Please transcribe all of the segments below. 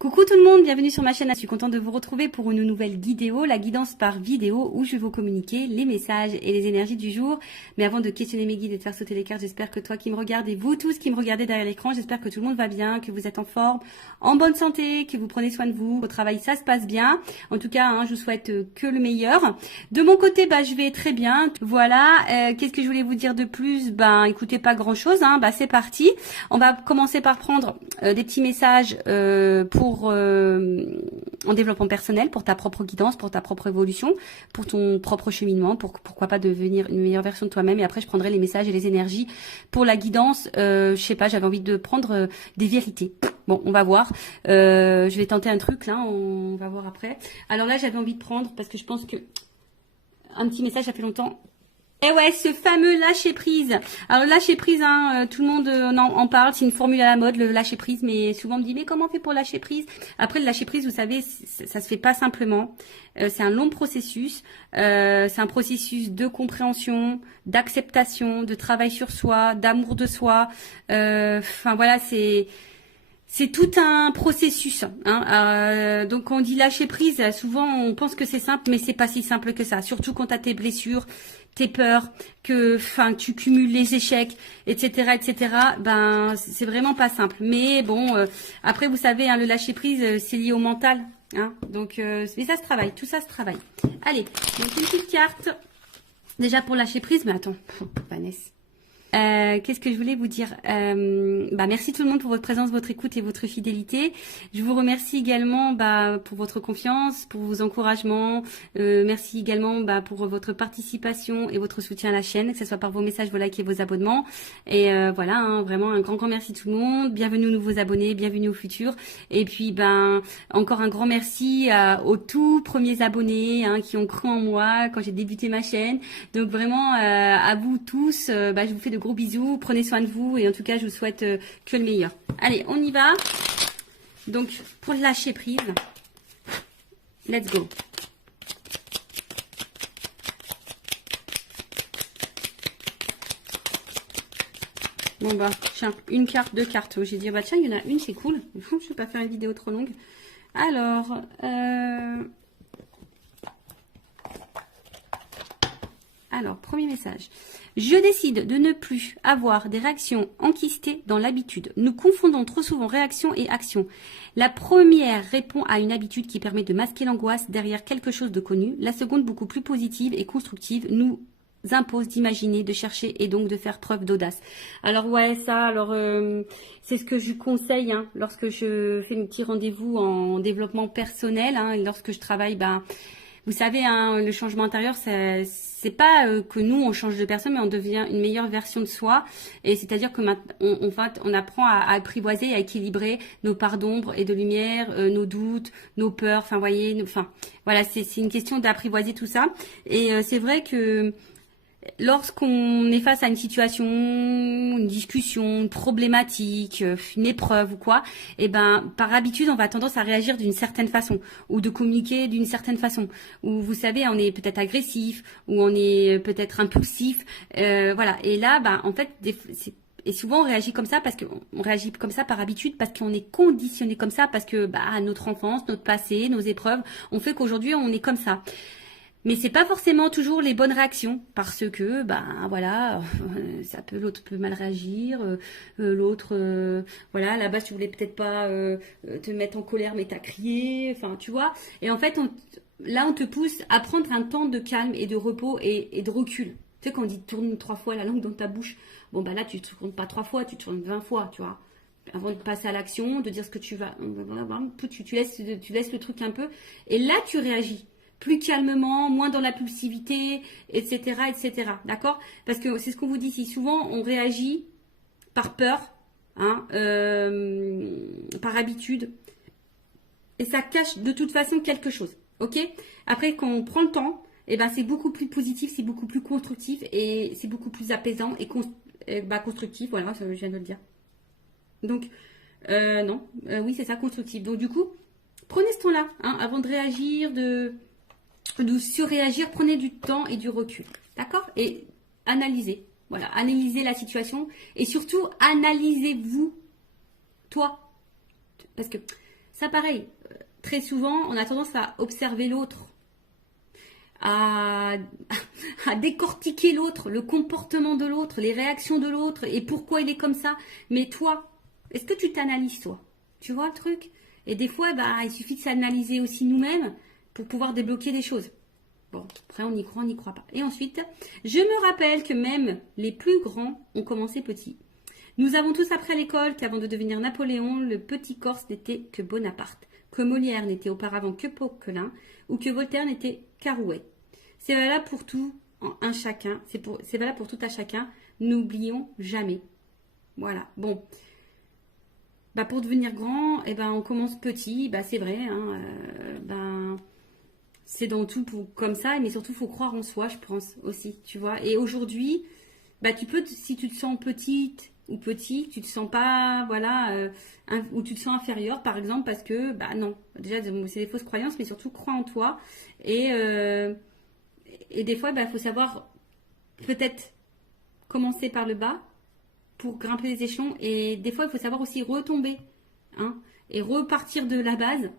Coucou tout le monde, bienvenue sur ma chaîne. Je suis contente de vous retrouver pour une nouvelle vidéo, la guidance par vidéo où je vais vous communiquer les messages et les énergies du jour. Mais avant de questionner mes guides et de faire sauter les cartes, j'espère que toi qui me regardes et vous tous qui me regardez derrière l'écran, j'espère que tout le monde va bien, que vous êtes en forme, en bonne santé, que vous prenez soin de vous, au travail ça se passe bien. En tout cas, je vous souhaite que le meilleur. De mon côté, je vais très bien. Voilà, qu'est-ce que je voulais vous dire de plus? Écoutez, pas grand chose, c'est parti. On va commencer par prendre des petits messages en développement personnel, pour ta propre guidance, pour ta propre évolution, pour ton propre cheminement, pourquoi pas devenir une meilleure version de toi-même. Et après, je prendrai les messages et les énergies pour la guidance. Je sais pas, j'avais envie de prendre des vérités. Bon, on va voir. Je vais tenter un truc là, on va voir après. Alors là, j'avais envie de prendre, parce que je pense que un petit message, ça fait longtemps. Et ouais, ce fameux lâcher prise. Alors le lâcher prise, tout le monde en parle, c'est une formule à la mode, le lâcher prise, mais souvent on me dit mais comment on fait pour lâcher prise? Après le lâcher prise, vous savez, ça se fait pas simplement. C'est un long processus. C'est un processus de compréhension, d'acceptation, de travail sur soi, d'amour de soi. Voilà, c'est tout un processus. Donc quand on dit lâcher prise, souvent on pense que c'est simple, mais c'est pas si simple que ça. Surtout quand tu as tes blessures, tes peurs, que tu cumules les échecs, etc., etc. C'est vraiment pas simple. Mais bon, après vous savez, le lâcher prise, c'est lié au mental. Donc mais ça se travaille, tout ça se travaille. Allez, donc une petite carte. Déjà pour lâcher prise, mais attends, Vanessa. Qu'est-ce que je voulais vous dire? Merci tout le monde pour votre présence, votre écoute et votre fidélité. Je vous remercie également pour votre confiance, pour vos encouragements. Merci également pour votre participation et votre soutien à la chaîne, que ce soit par vos messages, vos likes et vos abonnements. Et voilà, vraiment un grand merci tout le monde. Bienvenue aux nouveaux abonnés, bienvenue aux futurs. Et puis encore un grand merci aux tout premiers abonnés qui ont cru en moi quand j'ai débuté ma chaîne. Donc vraiment à vous tous, je vous fais de gros bisous, prenez soin de vous et en tout cas je vous souhaite que le meilleur. Allez, on y va. Donc pour lâcher prise, let's go. Bon tiens, une carte, deux cartes. J'ai dit tiens, il y en a une, c'est cool. Je vais pas faire une vidéo trop longue. Alors, premier message. Je décide de ne plus avoir des réactions enquistées dans l'habitude. Nous confondons trop souvent réaction et action. La première répond à une habitude qui permet de masquer l'angoisse derrière quelque chose de connu. La seconde, beaucoup plus positive et constructive, nous impose d'imaginer, de chercher et donc de faire preuve d'audace. Alors ouais, c'est ce que je conseille lorsque je fais mes petits rendez-vous en développement personnel, et lorsque je travaille, vous savez, le changement intérieur, c'est pas que nous on change de personne, mais on devient une meilleure version de soi. Et c'est-à-dire que on apprend à apprivoiser, à équilibrer nos parts d'ombre et de lumière, nos doutes, nos peurs. Voilà, c'est une question d'apprivoiser tout ça. Et c'est vrai que lorsqu'on est face à une situation, une discussion, une problématique, une épreuve ou quoi, par habitude, on va tendance à réagir d'une certaine façon ou de communiquer d'une certaine façon. Ou vous savez, on est peut-être agressif ou on est peut-être impulsif. Voilà. Et là, en fait, et souvent on réagit comme ça parce qu'on réagit comme ça par habitude, parce qu'on est conditionné comme ça, parce que notre enfance, notre passé, nos épreuves ont fait qu'aujourd'hui on est comme ça. Mais c'est pas forcément toujours les bonnes réactions, parce que l'autre peut mal réagir, l'autre à la base tu voulais peut-être pas te mettre en colère mais t'as crié, tu vois. Et en fait on te pousse à prendre un temps de calme et de repos et de recul. Tu sais, quand on dit tourne 3 fois la langue dans ta bouche, là tu tournes pas 3 fois, tu tournes 20 fois, tu vois. Avant de passer à l'action, de dire ce que tu vas, tu laisses le truc un peu, et là tu réagis plus calmement, moins dans l'impulsivité, etc., etc. D'accord? Parce que c'est ce qu'on vous dit ici. Souvent, on réagit par peur, par habitude, et ça cache de toute façon quelque chose. Ok? Après, quand on prend le temps, c'est beaucoup plus positif, c'est beaucoup plus constructif, et c'est beaucoup plus apaisant et constructif. Voilà, je viens de le dire. Donc, oui, c'est ça, constructif. Donc, du coup, prenez ce temps-là, avant de réagir, de surréagir, prenez du temps et du recul, d'accord? Et analysez, analysez la situation et surtout analysez-vous, toi, parce que Ça pareil, très souvent, on a tendance à observer l'autre, à, à décortiquer l'autre, le comportement de l'autre, les réactions de l'autre et pourquoi il est comme ça. Mais toi, est-ce que tu t'analyses toi? Tu vois le truc? Et des fois, bah, il suffit de s'analyser aussi nous-mêmes pour pouvoir débloquer des choses. Bon, après on y croit, on n'y croit pas. Et ensuite, je me rappelle que même les plus grands ont commencé petits. Nous avons tous appris à l'école qu'avant de devenir Napoléon, le petit Corse n'était que Bonaparte, que Molière n'était auparavant que Poquelin, ou que Voltaire n'était qu'Arouet. C'est valable pour tout un chacun, c'est valable pour tout à chacun, n'oublions jamais. Voilà, bon. Bah pour devenir grand, eh ben on commence petit, bah c'est vrai, hein, c'est dans tout comme ça, mais surtout il faut croire en soi, je pense aussi, tu vois. Et aujourd'hui, bah tu peux, si tu te sens petite ou petit, tu te sens pas, voilà, ou tu te sens inférieur, par exemple, parce que, bah non, déjà c'est des fausses croyances, mais surtout crois en toi. Et des fois, bah faut savoir peut-être commencer par le bas pour grimper les échelons, et des fois il faut savoir aussi retomber, hein, et repartir de la base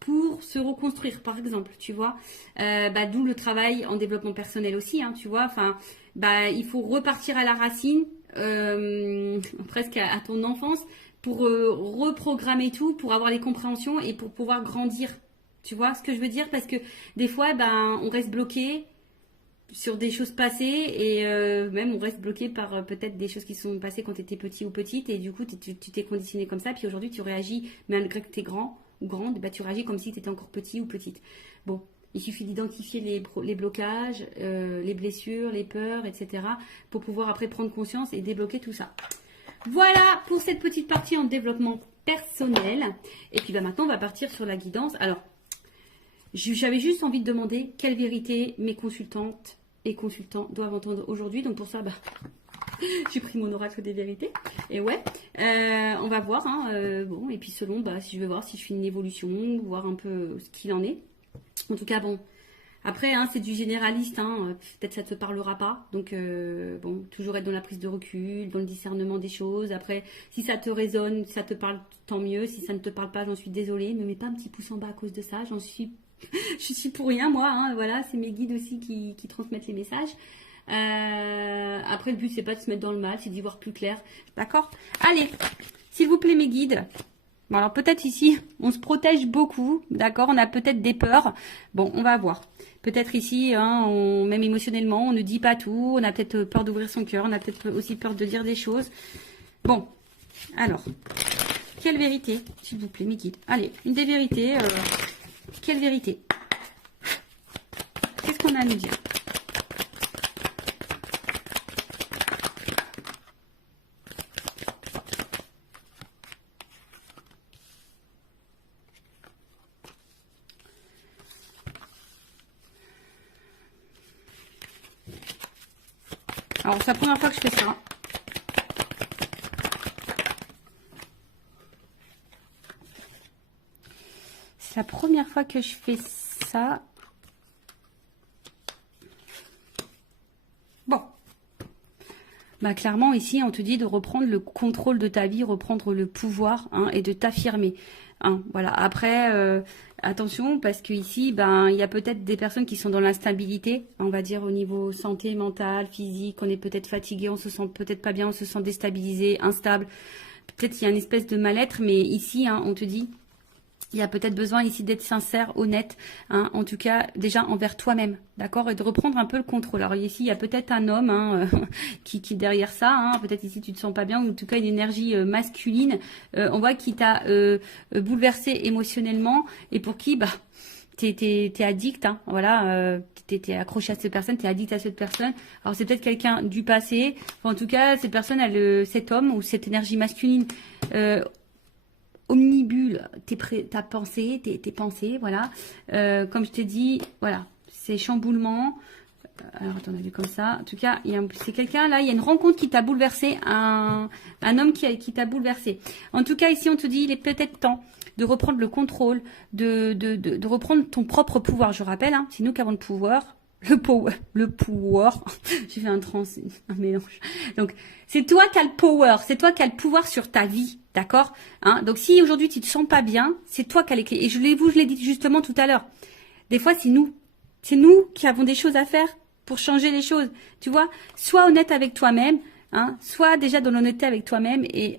pour se reconstruire, par exemple, tu vois. D'où le travail en développement personnel aussi, hein, tu vois. Enfin, il faut repartir à la racine, presque à ton enfance, pour reprogrammer tout, pour avoir les compréhensions et pour pouvoir grandir. Tu vois ce que je veux dire? Parce que des fois, on reste bloqué sur des choses passées et même on reste bloqué par peut-être des choses qui sont passées quand tu étais petit ou petite et du coup tu t'es conditionné comme ça, puis aujourd'hui tu réagis malgré que tu es grand ou grande, tu réagis comme si tu étais encore petit ou petite. Bon, il suffit d'identifier les blocages, les blessures, les peurs, etc. pour pouvoir après prendre conscience et débloquer tout ça. Voilà pour cette petite partie en développement personnel. Et puis maintenant on va partir sur la guidance. Alors, j'avais juste envie de demander quelle vérité mes consultantes et consultants doivent entendre aujourd'hui. Donc pour ça, j'ai pris mon oracle des vérités. Et ouais, on va voir. Bon, et puis selon, si je veux voir si je fais une évolution, voir un peu ce qu'il en est. En tout cas, bon. Après, c'est du généraliste. Peut-être ça ne te parlera pas. Donc, bon, toujours être dans la prise de recul, dans le discernement des choses. Après, si ça te résonne, si ça te parle, tant mieux. Si ça ne te parle pas, j'en suis désolée. Ne me mets pas un petit pouce en bas à cause de ça. Je suis pour rien, moi. Voilà, c'est mes guides aussi qui transmettent les messages. Après, le but, c'est pas de se mettre dans le mal, c'est d'y voir plus clair. D'accord? Allez, s'il vous plaît, mes guides. Bon, alors peut-être ici, on se protège beaucoup, d'accord? On a peut-être des peurs. Bon, on va voir. Peut-être ici, même émotionnellement, on ne dit pas tout. On a peut-être peur d'ouvrir son cœur. On a peut-être aussi peur de dire des choses. Bon, alors, quelle vérité, s'il vous plaît, mes guides? Allez, une des vérités. Quelle vérité? Qu'est-ce qu'on a à nous dire? Alors, c'est la première fois que je fais ça. C'est la première fois que je fais ça. Bon. Clairement, ici, on te dit de reprendre le contrôle de ta vie, reprendre le pouvoir, et de t'affirmer. Voilà. Après, attention, parce que ici, il y a peut-être des personnes qui sont dans l'instabilité, on va dire au niveau santé, mentale, physique. On est peut-être fatigué, on se sent peut-être pas bien, on se sent déstabilisé, instable. Peut-être qu'il y a une espèce de mal-être, mais ici, on te dit... Il y a peut-être besoin ici d'être sincère, honnête, en tout cas déjà envers toi-même, d'accord, et de reprendre un peu le contrôle. Alors ici, il y a peut-être un homme qui est derrière ça, peut-être ici tu te sens pas bien, ou en tout cas une énergie masculine, on voit qui t'a bouleversé émotionnellement et pour qui t'es addict, voilà, t'es accroché à cette personne, t'es addict à cette personne. Alors c'est peut-être quelqu'un du passé, en tout cas cette personne, cet homme ou cette énergie masculine omnibule ta pensée, tes pensées, voilà. Comme je t'ai dit, voilà, c'est chamboulement. Alors, attends, on a vu comme ça. En tout cas, c'est quelqu'un, là, il y a une rencontre qui t'a bouleversé, un homme qui t'a bouleversé. En tout cas, ici, on te dit, il est peut-être temps de reprendre le contrôle, de reprendre ton propre pouvoir. Je rappelle, c'est nous qui avons le pouvoir. le power. J'ai fait un mélange. Donc, c'est toi qui as le power, c'est toi qui as le pouvoir sur ta vie, d'accord, hein? Donc, si aujourd'hui tu te sens pas bien, c'est toi qui as les clés. Et je l'ai dit justement tout à l'heure. Des fois, c'est nous qui avons des choses à faire pour changer les choses. Tu vois, sois honnête avec toi-même, hein, sois déjà dans l'honnêteté avec toi-même et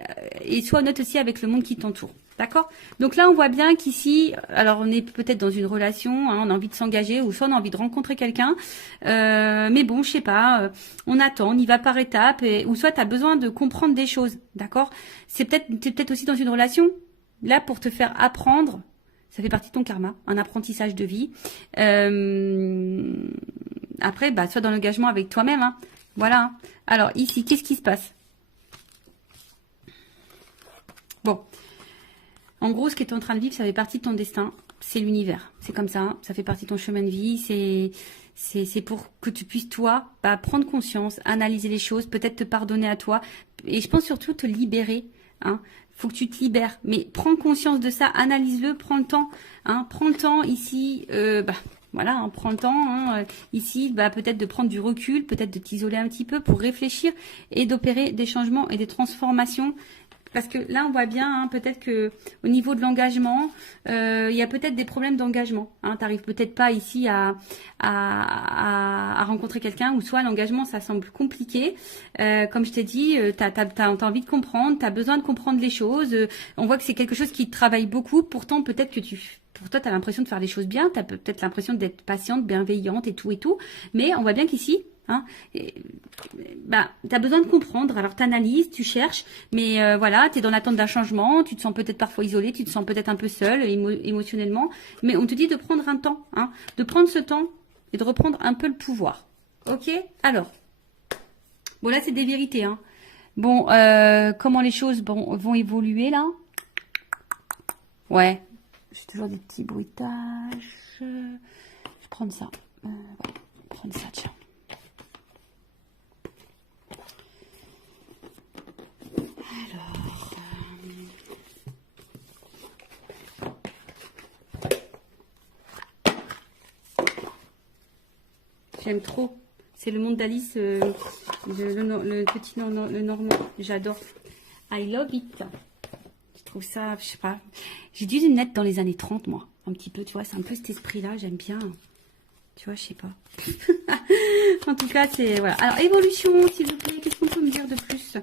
sois honnête aussi avec le monde qui t'entoure. D'accord? Donc là, on voit bien qu'ici, alors on est peut-être dans une relation, hein, on a envie de s'engager ou soit on a envie de rencontrer quelqu'un. Mais bon, je sais pas, on attend, on y va par étapes ou soit tu as besoin de comprendre des choses. D'accord? T'es peut-être aussi dans une relation là pour te faire apprendre. Ça fait partie de ton karma, un apprentissage de vie. Après, bah, sois dans l'engagement avec toi-même. Hein. Voilà. Alors ici, qu'est-ce qui se passe? Bon. En gros, ce que tu es en train de vivre, ça fait partie de ton destin. C'est l'univers. C'est comme ça. Ça fait partie de ton chemin de vie. C'est pour que tu puisses, toi, bah, prendre conscience, analyser les choses, peut-être te pardonner à toi. Et je pense surtout te libérer. Hein. Faut que tu te libères. Mais prends conscience de ça. Analyse-le. Prends le temps. Hein. Prends le temps ici. Voilà, hein, prends le temps. Hein, ici, bah, peut-être de prendre du recul, peut-être de t'isoler un petit peu pour réfléchir et d'opérer des changements et des transformations. Parce que là, on voit bien, hein, peut-être que au niveau de l'engagement, il y a peut-être des problèmes d'engagement. Hein, tu n'arrives peut-être pas ici à rencontrer quelqu'un, ou soit l'engagement, ça semble compliqué. Comme je t'ai dit, tu as envie de comprendre, tu as besoin de comprendre les choses. On voit que c'est quelque chose qui te travaille beaucoup. Pourtant, peut-être que pour toi, tu as l'impression de faire les choses bien. Tu as peut-être l'impression d'être patiente, bienveillante et tout et tout. Mais on voit bien qu'ici, hein, bah, tu as besoin de comprendre, alors tu analyses, tu cherches, mais voilà, tu es dans l'attente d'un changement, tu te sens peut-être parfois isolé, tu te sens peut-être un peu seul émotionnellement, mais on te dit de prendre un temps, hein, de prendre ce temps et de reprendre un peu le pouvoir. Ok? Alors, bon là c'est des vérités. Hein. Bon, comment les choses vont évoluer là? Ouais, j'ai toujours des petits bruitages. Je vais prendre ça. Voilà, prendre ça, tiens. J'aime trop. C'est le monde d'Alice, le petit le normand. J'adore. I love it. Je trouve ça, je sais pas. J'ai dû naître dans les années 30, moi. Un petit peu, tu vois. C'est un peu cet esprit-là. J'aime bien. Tu vois, je sais pas. En tout cas, c'est... Voilà. Alors, évolution, s'il vous plaît. Qu'est-ce qu'on peut me dire de plus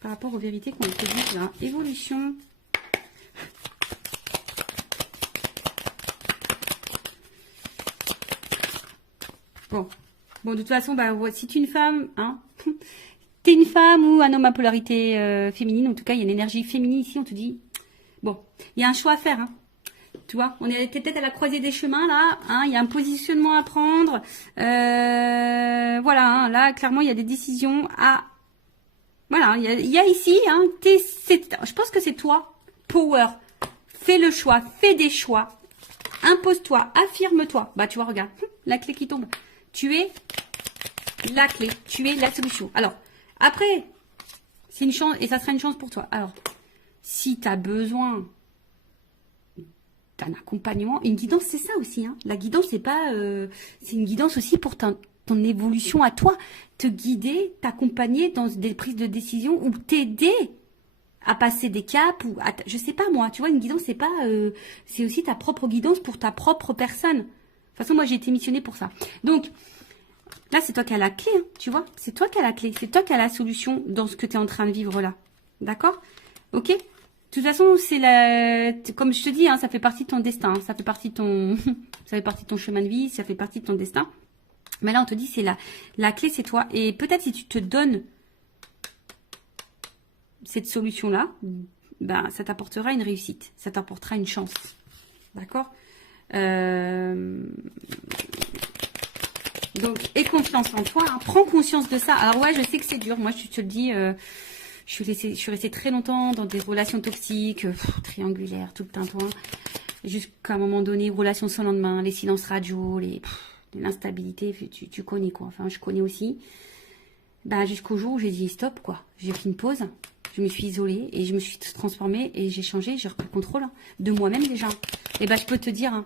par rapport aux vérités qu'on te dit là? Évolution. Bon, de toute façon, bah, si tu es une femme, hein, t'es une femme ou un homme à polarité féminine, en tout cas, il y a une énergie féminine ici, on te dit, bon, il y a un choix à faire, hein. Tu vois, on est peut-être à la croisée des chemins, là, hein, il y a un positionnement à prendre, voilà, hein, là, clairement, il y a des décisions à, voilà, il y a ici, hein, je pense que c'est toi, power, fais le choix, fais des choix, impose-toi, affirme-toi, bah, tu vois, regarde, la clé qui tombe. Tu es la clé, tu es la solution. Alors, après, c'est une chance, et ça sera une chance pour toi. Alors, si tu as besoin d'un accompagnement, une guidance, c'est ça aussi. Hein. La guidance, c'est pas, c'est une guidance aussi pour ton évolution à toi. Te guider, t'accompagner dans des prises de décision ou t'aider à passer des caps ou je sais pas moi. Tu vois, une guidance, c'est pas, c'est aussi ta propre guidance pour ta propre personne. De toute façon, moi, j'ai été missionnée pour ça. Donc, là, c'est toi qui as la clé, hein, tu vois. C'est toi qui as la clé. C'est toi qui as la solution dans ce que tu es en train de vivre là. D'accord? Ok? De toute façon, c'est comme je te dis, hein, ça fait partie de ton destin. Hein, ça fait partie de ton chemin de vie. Ça fait partie de ton destin. Mais là, on te dit, c'est la clé, c'est toi. Et peut-être si tu te donnes cette solution-là, ben, ça t'apportera une réussite. Ça t'apportera une chance. D'accord? Donc, aie confiance en toi, hein. Prends conscience de ça. Alors ouais, je sais que c'est dur. Moi, je te le dis, je suis restée très longtemps dans des relations toxiques, triangulaires, tout le tintouin, jusqu'à un moment donné, relations sans lendemain, les silences radio, l'instabilité, tu connais quoi. Enfin, je connais aussi. Bah, jusqu'au jour où j'ai dit stop, quoi. J'ai pris une pause, je me suis isolée et je me suis transformée et j'ai changé, j'ai repris le contrôle, hein, de moi-même déjà. Et bah, je peux te dire, hein,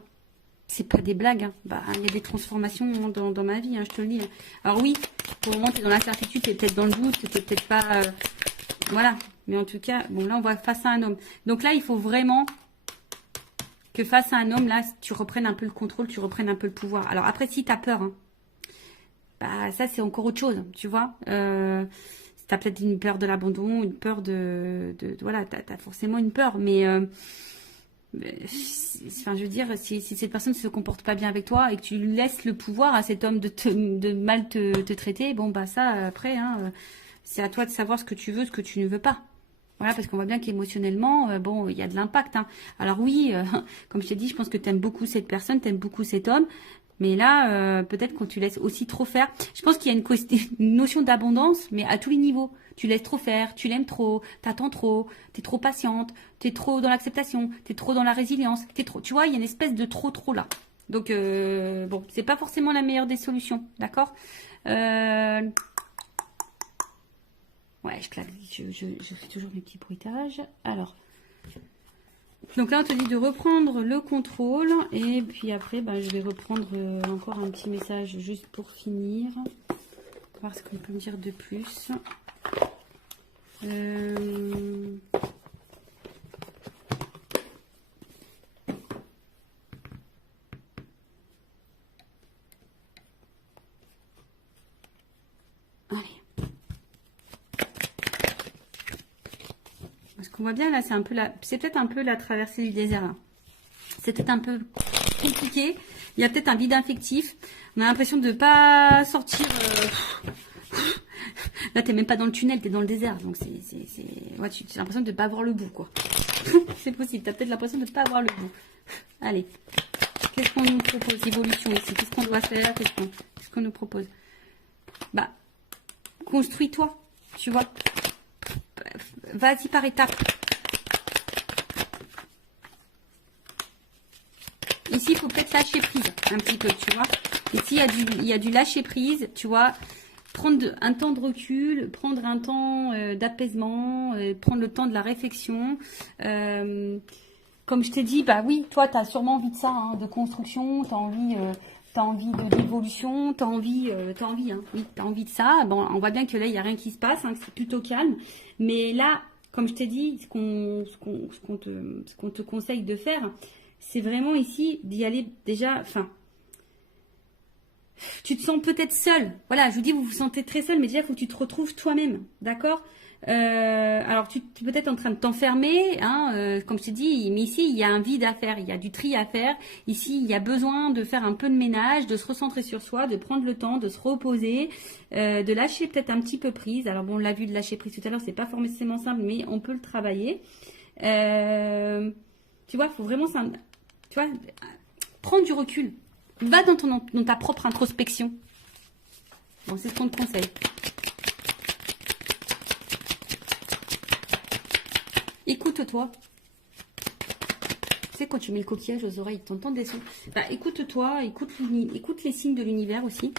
c'est pas des blagues. Hein. Bah, il y a des transformations dans ma vie, hein, je te le dis. Alors oui, pour le moment, tu es dans l'incertitude, tu es peut-être dans le doute, tu n'es peut-être pas... voilà. Mais en tout cas, bon, là, on va face à un homme. Donc là, il faut vraiment que face à un homme, là, tu reprennes un peu le contrôle, tu reprennes un peu le pouvoir. Alors après, si tu as peur, hein, bah ça, c'est encore autre chose, tu vois. Tu as peut-être une peur de l'abandon, une peur voilà, tu as forcément une peur, mais... enfin, je veux dire, si cette personne ne se comporte pas bien avec toi et que tu laisses le pouvoir à cet homme de mal te traiter, bon, bah ça, après, hein, c'est à toi de savoir ce que tu veux, ce que tu ne veux pas. Voilà, parce qu'on voit bien qu'émotionnellement, bon, il y a de l'impact. Hein. Alors oui, comme je t'ai dit, je pense que tu aimes beaucoup cette personne, tu aimes beaucoup cet homme. Mais là, peut-être quand tu laisses aussi trop faire. Je pense qu'il y a une notion d'abondance, mais à tous les niveaux. Tu laisses trop faire, tu l'aimes trop, t'attends trop, t'es trop patiente, t'es trop dans l'acceptation, t'es trop dans la résilience, t'es trop. Tu vois, il y a une espèce de trop là. Donc, bon, c'est pas forcément la meilleure des solutions, d'accord Ouais, je fais toujours mes petits bruitages. Alors, donc là, on te dit de reprendre le contrôle. Et puis après, bah, je vais reprendre encore un petit message juste pour finir. Voir ce qu'on peut me dire de plus. Allez. Parce qu'on voit bien là, c'est peut-être un peu la traversée du désert. Là. C'est peut-être un peu compliqué. Il y a peut-être un vide affectif. On a l'impression de ne pas sortir. Là, t'es même pas dans le tunnel, t'es dans le désert. Donc, ouais, tu as l'impression de ne pas avoir le bout, quoi. C'est possible. T'as peut-être l'impression de ne pas avoir le bout. Allez. Qu'est-ce qu'on nous propose? Évolution ici. Qu'est-ce qu'on doit faire? Qu'est-ce qu'on nous propose? Bah, construis-toi. Tu vois. Vas-y par étapes. Ici, il faut peut-être lâcher prise un petit peu, tu vois. Ici, il y a du lâcher prise, tu vois. Prendre un temps de recul, prendre un temps d'apaisement, prendre le temps de la réflexion. Comme je t'ai dit, bah oui, toi, tu as sûrement envie de ça, hein, de construction, tu as envie d'évolution, tu as envie, hein, oui, tu as envie de ça. Bon, on voit bien que là, il n'y a rien qui se passe, hein, que c'est plutôt calme. Mais là, comme je t'ai dit, ce qu'on te conseille de faire, c'est vraiment ici d'y aller déjà, enfin, tu te sens peut-être seul. Voilà, je vous dis, vous vous sentez très seul, mais déjà, il faut que tu te retrouves toi-même, d'accord? Alors, tu es peut-être en train de t'enfermer, hein, comme je t'ai dit, mais ici, il y a un vide à faire, il y a du tri à faire. Ici, il y a besoin de faire un peu de ménage, de se recentrer sur soi, de prendre le temps, de se reposer, de lâcher peut-être un petit peu prise. Alors, bon, on l'a vu de lâcher prise tout à l'heure, c'est pas forcément simple, mais on peut le travailler. Tu vois, il faut vraiment... Tu vois, prendre du recul. Va dans ta propre introspection. Bon, c'est ce qu'on te conseille. Écoute-toi. Tu sais, quand tu mets le coquillage aux oreilles, tu entends des sons. Bah, écoute-toi, écoute les signes de l'univers aussi.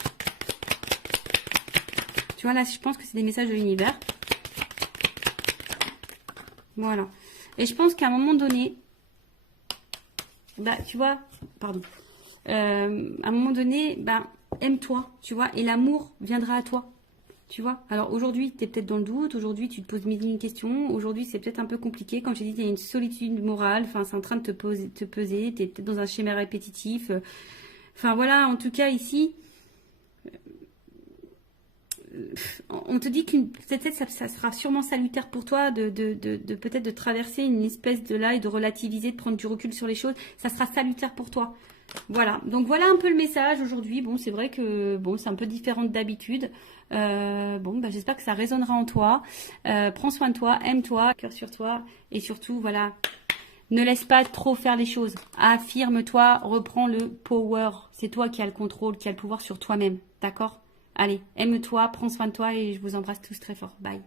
Tu vois, là, je pense que c'est des messages de l'univers. Voilà. Et je pense qu'à un moment donné, bah, tu vois, pardon. À un moment donné, bah, aime-toi, tu vois, et l'amour viendra à toi, tu vois. Alors aujourd'hui, tu es peut-être dans le doute, aujourd'hui, tu te poses mille et une questions, aujourd'hui, c'est peut-être un peu compliqué, comme j'ai dit, il y a une solitude morale, enfin, c'est en train de te peser, tu es peut-être dans un schéma répétitif, enfin, voilà, en tout cas, ici, on te dit qu'une peut-être ça sera sûrement salutaire pour toi de peut-être de traverser une espèce de là et de relativiser, de prendre du recul sur les choses, ça sera salutaire pour toi. Voilà, donc voilà un peu le message aujourd'hui. Bon, c'est vrai que bon, c'est un peu différent d'habitude. Bon, bah, j'espère que ça résonnera en toi. Prends soin de toi, aime-toi, cœur sur toi. Et surtout, voilà, ne laisse pas trop faire les choses. Affirme-toi, reprends le power. C'est toi qui as le contrôle, qui as le pouvoir sur toi-même. D'accord? Allez, aime-toi, prends soin de toi et je vous embrasse tous très fort. Bye.